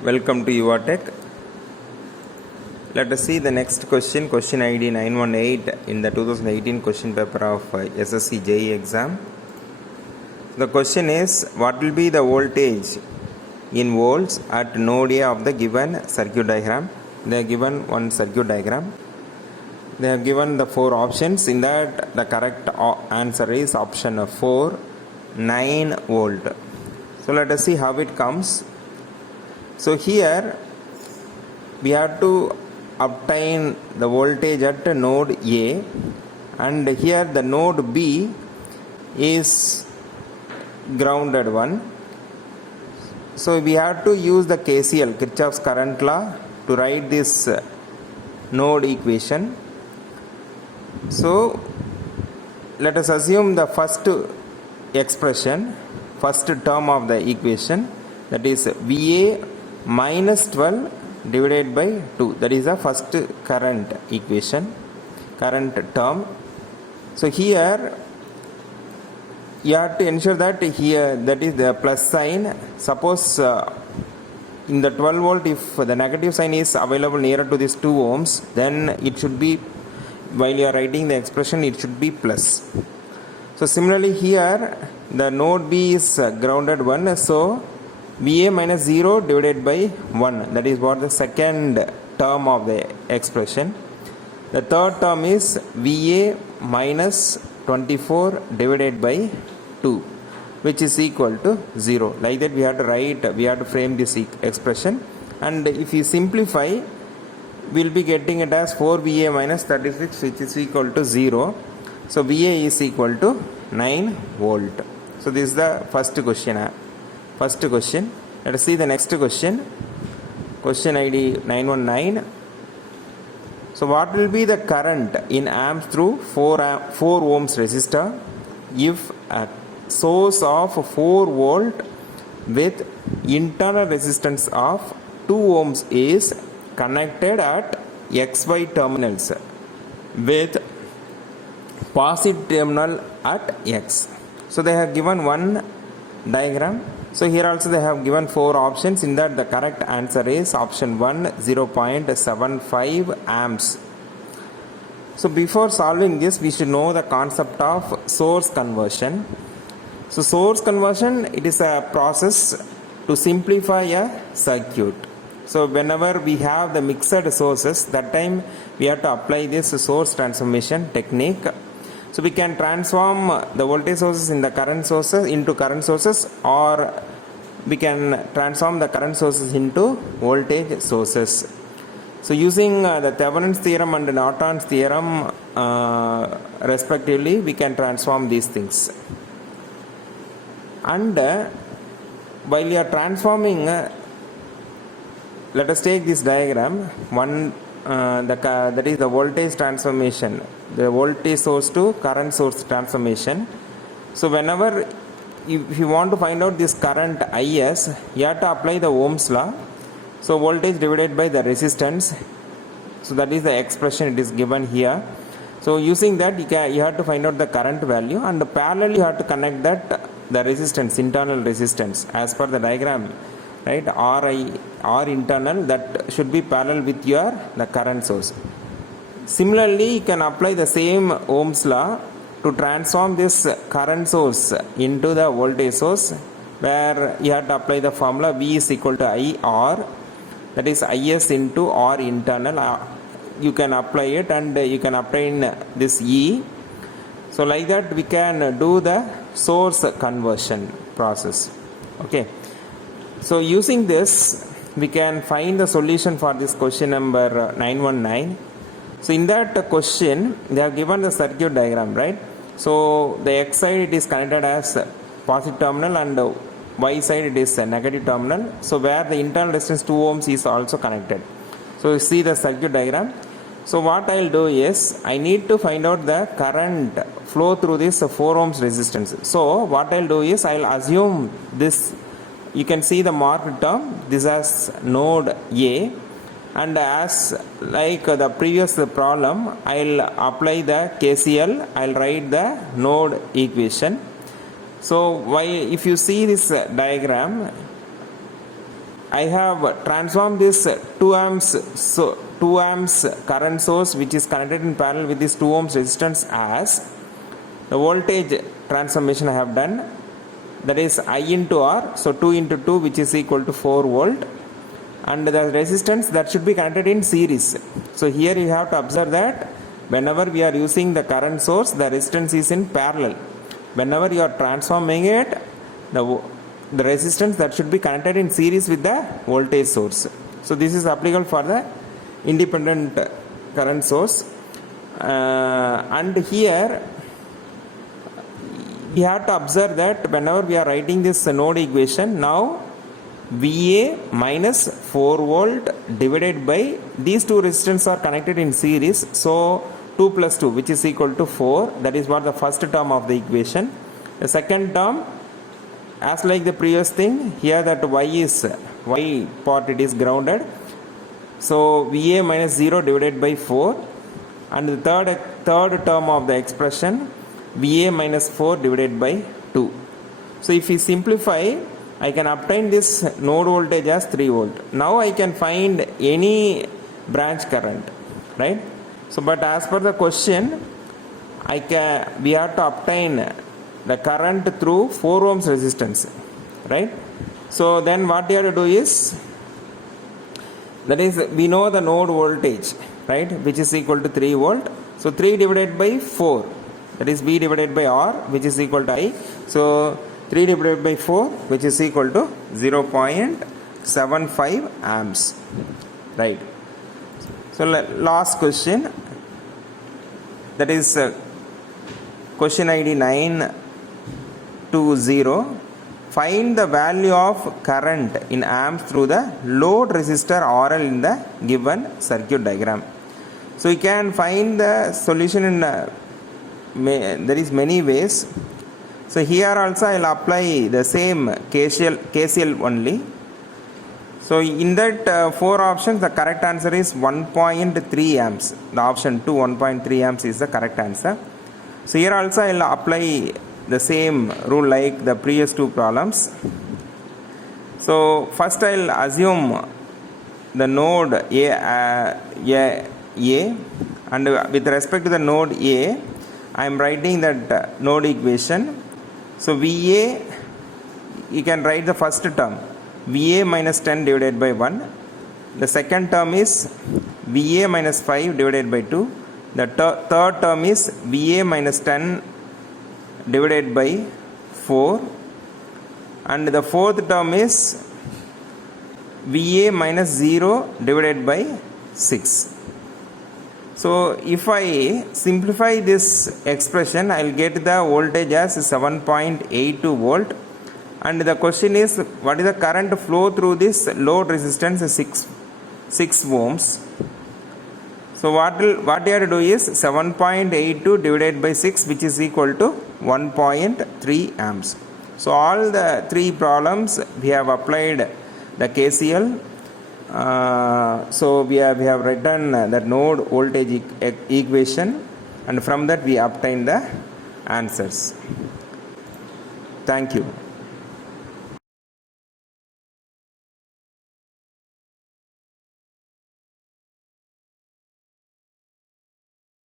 Welcome to UATech. Let us see the next question, question ID 918 in the 2018 question paper of SSC JEE exam. The question is, what will be the voltage in volts at node A of the given circuit diagram? They have given one circuit diagram. They have given the four options. In that, the correct answer is option 4, 9 volt. So let us see how it comes. So here we have to obtain the voltage at node A, and here the node B is grounded one. So we have to use the KCL, Kirchhoff's current law, to write this node equation. So let us assume the first expression, first term of the equation, that is VA minus 12 divided by 2. That is the first current equation, current term. So here you have to ensure that here that is the plus sign. Suppose in the 12 volt, if the negative sign is available nearer to this 2 ohms, then it should be, while you are writing the expression, it should be plus. So similarly here the node B is grounded 1, so VA minus 0 divided by 1, that is what the second term of the expression. The third term is VA minus 24 divided by 2, which is equal to 0. Like that we have to frame this expression, and if you simplify, we will be getting it as 4 VA minus 36, which is equal to 0. So VA is equal to 9 volt. So this is the first question. Let us see the next question. Question ID 919. So what will be the current in amps through 4 ohms resistor if a source of 4 volt with internal resistance of 2 ohms is connected at XY terminals with positive terminal at X? So they have given one diagram. So here also they have given 4 options. In that the correct answer is option 1, 0.75 amps. So before solving this, we should know the concept of source conversion. So source conversion, it is a process to simplify a circuit. So whenever we have the mixed sources, that time we have to apply this source transformation technique. So we can transform the voltage sources in the current sources into current sources, or we can transform the current sources into voltage sources. So using the Thevenin's theorem and Norton's theorem respectively, we can transform these things. And while you are transforming, let us take this diagram. That is the voltage transformation, the voltage source to current source transformation. So whenever if you want to find out this current IS, you have to apply the Ohm's law. So voltage divided by the resistance. So that is the expression it is given here. So using that you have to find out the current value, and parallel you have to connect that the resistance, internal resistance, as per the diagram, right? R internal, that should be parallel with the current source. Similarly, you can apply the same Ohm's law to transform this current source into the voltage source, where you have to apply the formula V is equal to IR, that is IS into R internal. You can apply it and you can obtain this E. So like that we can do the source conversion process. Okay. So using this, we can find the solution for this question number 919. So in that question, they have given the circuit diagram, right? So the X side it is connected as positive terminal, and Y side it is a negative terminal. So where the internal resistance 2 ohms is also connected. So you see the circuit diagram. So what I will do is, I need to find out the current flow through this 4 ohms resistance. So what I will do is, I will assume this. You can see the marked term, this as node A, and as like the previous problem, I will apply the KCL, I will write the node equation. So if you see this diagram, I have transformed this 2 amps, so 2 amps current source which is connected in parallel with this 2 ohms resistance as the voltage transformation I have done, that is I into R, so 2 into 2 which is equal to 4 volt, and the resistance that should be connected in series. So here you have to observe that whenever we are using the current source, the resistance is in parallel. Whenever you are transforming it, the resistance that should be connected in series with the voltage source. So this is applicable for the independent current source, and here we have to observe that whenever we are writing this node equation, now VA minus 4 volt divided by these two resistors are connected in series, so 2 plus 2 which is equal to 4. That is what the first term of the equation. The second term, as like the previous thing, here that y part it is grounded, so VA minus 0 divided by 4, and the third term of the expression VA minus 4 divided by 2. So if we simplify, I can obtain this node voltage as 3 volt. Now I can find any branch current, right? So but as per the question, we have to obtain the current through 4 ohms resistance, right? So then what we have to do is, that is we know the node voltage, right, which is equal to 3 volt. So 3 divided by 4, that is V divided by R, which is equal to I. So 3 divided by 4 which is equal to 0.75 amps, right? So last question, that is question ID 920. Find the value of current in amps through the load resistor RL in the given circuit diagram. So you can find the solution in there is many ways. So here also I will apply the same KCL only. So in that 4 options, the correct answer is 1.3 amps. The option 2, 1.3 amps is the correct answer. So here also I will apply the same rule like the previous 2 problems. So first I will assume the node A, and with respect to the node A, I am writing that node equation. So VA, you can write the first term, VA minus 10 divided by 1. The second term is VA minus 5 divided by 2. The third term is VA minus 10 divided by 4. And the fourth term is VA minus 0 divided by 6. So if I simplify this expression, I will get the voltage as 7.82 volt, and the question is what is the current flow through this load resistance 6 ohms. So what you have to do is 7.82 divided by 6 which is equal to 1.3 amps. So all the 3 problems we have applied the KCL. So we have written the node voltage equation, and from that we obtain the answers. Thank you.